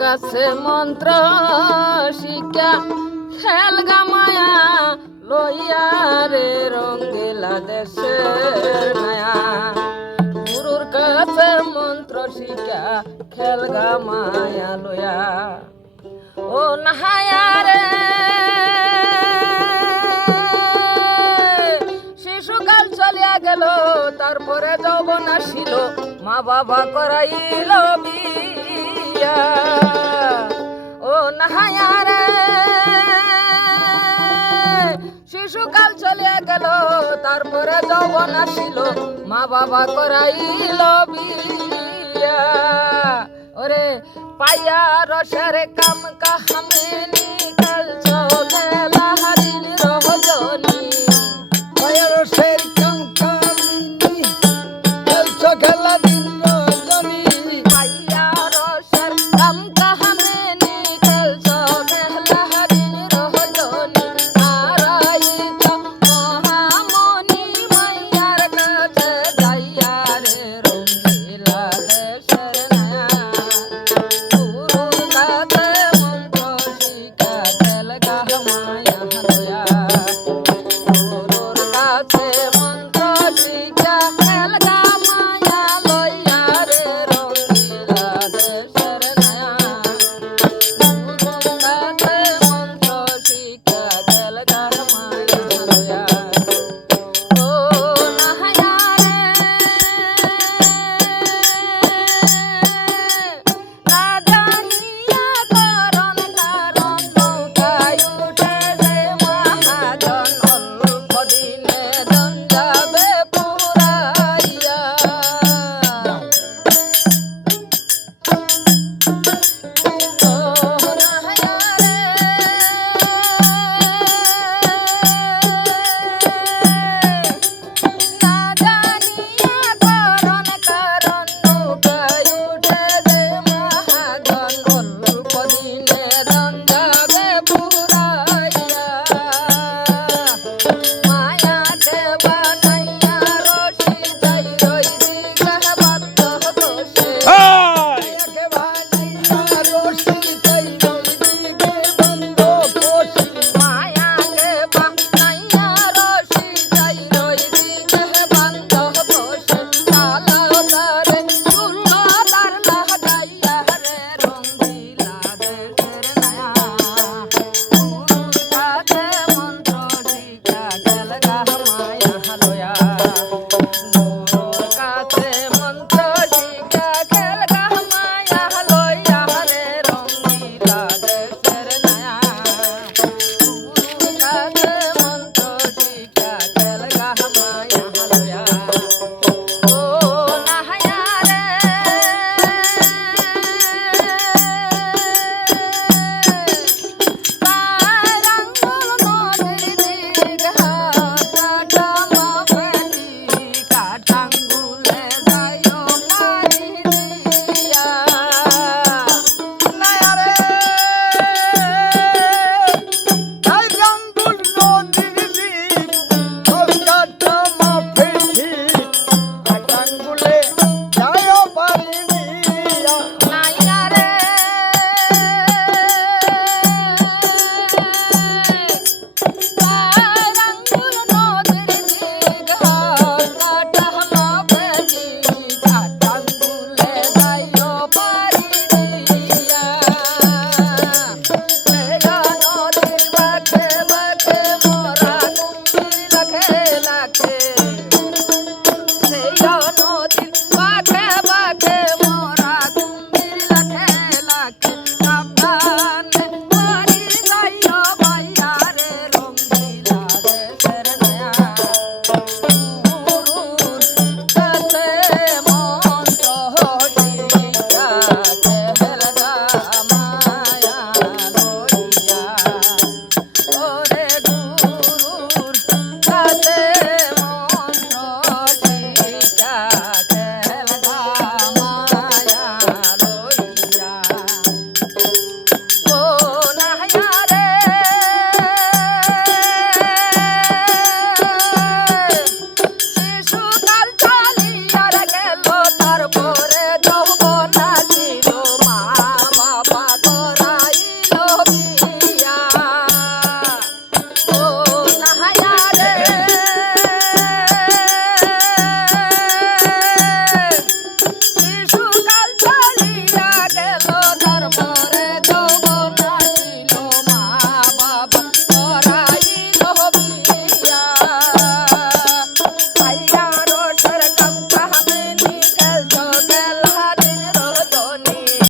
কাছে মন্ত্র শিক্ষা খেল গামায়া লইয়া রে রঙ্গিলা মায়া। গুরুর কাছে মন্ত্র শিক্ষা খেল গামায়া লইয়া। ও নাহায়া রে, শিশুকাল চলিয়া গেল, তারপরে যৌবন আসিল, মা বাবা করাইল ও নাহায়া রে। শিশুকাল চলিয়া গেল, তারপরে যৌবন আসিল, মা বাবা করাইল বিয়া। ওরে পাইয়া রসের কাম কাহামে Yeah.